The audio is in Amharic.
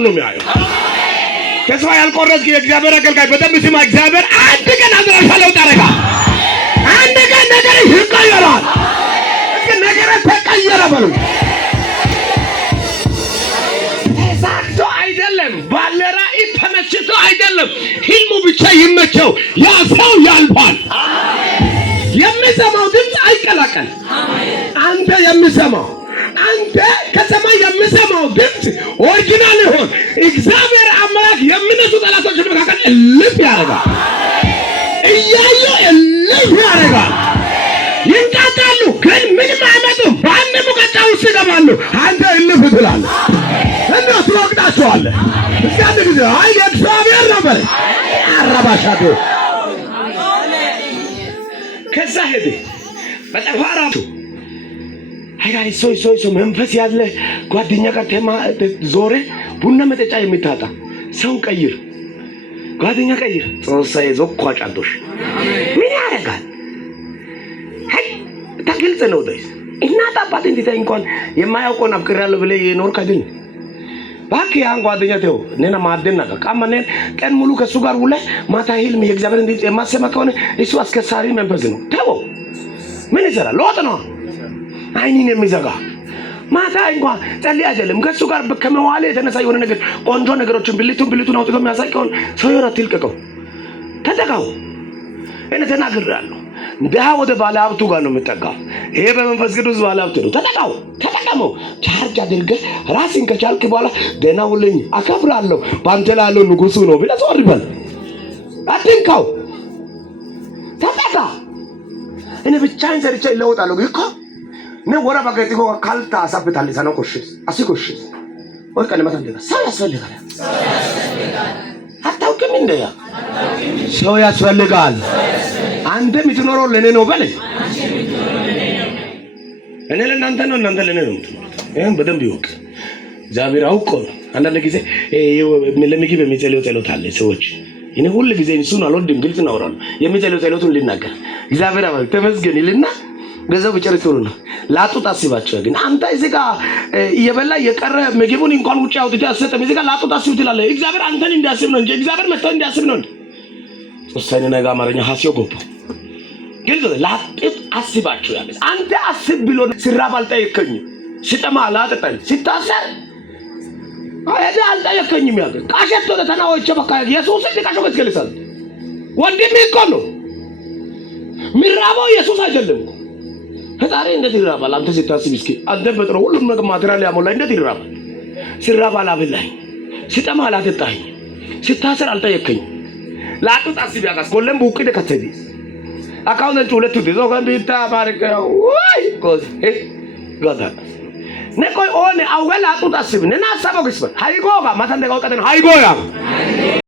ውጤቱን ነው የሚያየው። ተስፋ ያልቆረጥክ የእግዚአብሔር አገልጋይ በደንብ ስማ። እግዚአብሔር አንድ ቀን አድራሻ ለውጥ ያደርጋል። አንድ ቀን ነገር ይቀየራል። እስኪ ነገር ተቀየረ በሉ። ተሳክቶ አይደለም፣ ባለራዕይ ተመችቶ አይደለም። ህልሙ ብቻ ይመቸው። ያ ሰው ያልፋል። የሚሰማው ድምፅ አይቀላቀል። አንተ የሚሰማው አንተ ከሰማይ የሚሰማው ድምፅ ኦሪጂናል ይሆን። እግዚአብሔር አምላክ የሚነሱ ጠላቶች መካከል እልፍ ያደርጋል። እያዩ እልፍ ያደርጋል። ይንቃጣሉ፣ ግን ምንም አያመጡም። በአንድ ሙቀጫ ውስጥ ይገባሉ። አንተ እልፍ ትላለህ። እነሱ ወቅጣቸዋለህ። እስኪ አንድ ጊዜ አይ የእግዚአብሔር ነበር አራባሻዶ ከዛ ሄደ በጠፋራቱ አይ ሶይ መንፈስ ያለ ጓደኛ ጋር ዞሬ ቡና መጠጫ የሚታጣ ሰው ቀይር፣ ጓደኛ ቀይር። ጾሳ የዞኳ ጫንቶሽ ምን ያደርጋል? አይ ተግልጽ ነው ደስ እናት አባት እንዲታይ እንኳን የማያውቀውን አፍቅራለሁ ብለህ የኖርክ አይደል? ባክ ያን ጓደኛ ተው ነና ማደና ቃማነን ቀን ሙሉ ከሱ ጋር ውለ ማታ ህልም የእግዚአብሔር እንዴት የማሰማ ከሆነ እሱ አስከሳሪ መንፈስ ነው። ተው ምን ይሰራል? ለወጥ ነው አይኒን የሚዘጋ ማታ እንኳን ጸልይ አይደለም። ከሱ ጋር ከመዋለ የተነሳ የሆነ ነገር ቆንጆ ነገሮችን ብልቱን አውጥቶ የሚያሳቀውን ሰው ይወራ ትልቀቀው ተጠቃው እኔ ተናግሬያለሁ። ደሃ ወደ ባለ ሀብቱ ጋር ነው የምጠጋው። ይሄ በመንፈስ ቅዱስ ባለ ሀብቱ ነው። ተጠቀመው ቻርጅ አድርገህ ራስን ከቻልክ በኋላ ደህና ውለኝ አከብራለሁ ባንተ ላለው ንጉሱ ነው ብለህ ዞር በል። አትንካው። ተጠቃ እኔ ብቻዬን ሰርቼ እለወጣለሁ እኮ ነው። ወራ ባገት እኮ ካልታ አሳብታል ሰነቆሽ አሲቆሽ ወይ ቀን መተንደጋ ሰው ያስፈልጋል። አታውቅም እንደ ያ ሰው ያስፈልጋል። አንተ የምትኖረው ለኔ ነው በለኝ። እኔ ለእናንተ ነው፣ እናንተ ለኔ ነው የምትኖሩት። ይሄን በደንብ ይወቅ። እግዚአብሔር አውቆ አንዳንድ ጊዜ ለምግብ የሚጸልዩ ጸሎት አለ ሰዎች። እኔ ሁሉ ጊዜ እሱን አልወድም፣ ግልጽ እናወራለን። የሚጸልዩ ጸሎቱን ልናገር እግዚአብሔር አባል ተመስገን ይልና ገንዘብ ቢጨርስ ጥሩ ነው። ላጡት አስባቸው። ግን አንተ እዚህ ጋር እየበላ የቀረ ምግቡን እንኳን ውጪ አውጥተህ አሰጠም። እዚህ ጋር ላጡት አስብ ትላለህ። እግዚአብሔር አንተን እንዲያስብ ነው እንጂ እግዚአብሔር መጥተው እንዲያስብ ነው እንዴ? ወሳኝ ነገር አማርኛ ሐሲዮ ጎፖ ግልጽ ላጡት አስባቸው ያለ አንተ አስብ ብሎ ሲራብ አልጠየከኝም፣ ሲጠማ አላጠጣኝ፣ ሲታሰር አይዳ አልጠየከኝም። ያገ ቃሸቶ ተናወቸ በቃ ኢየሱስ ሊቃሾ ከስከለሳል ወንድም እኮ ነው ሚራባው ኢየሱስ አይደለም። ፈጣሪ እንዴት ይራባል? አንተ ሲታስብ እስኪ አንተ በጥሮ ሁሉም ነገር ማቴሪያል ያሞላ እንዴት ይራባል? ሲራባ አላበላኝ፣ ሲጠማ አላጠጣኝ፣ ሲታሰር አልጠየከኝ። ላጡት አስብ ያጋስ ጎለም ቡቅ ደከተዲ አካውንት ሁለቱ ዲዞ ጋር ቢታ ማርከ ወይ ኮዝ ጋዳ ነቆይ ኦኔ አውገላ ላጡት አስብ ነና አሳበው ግስበ ሃይጎጋ ማታን ደጋው ቀደን ሃይጎያ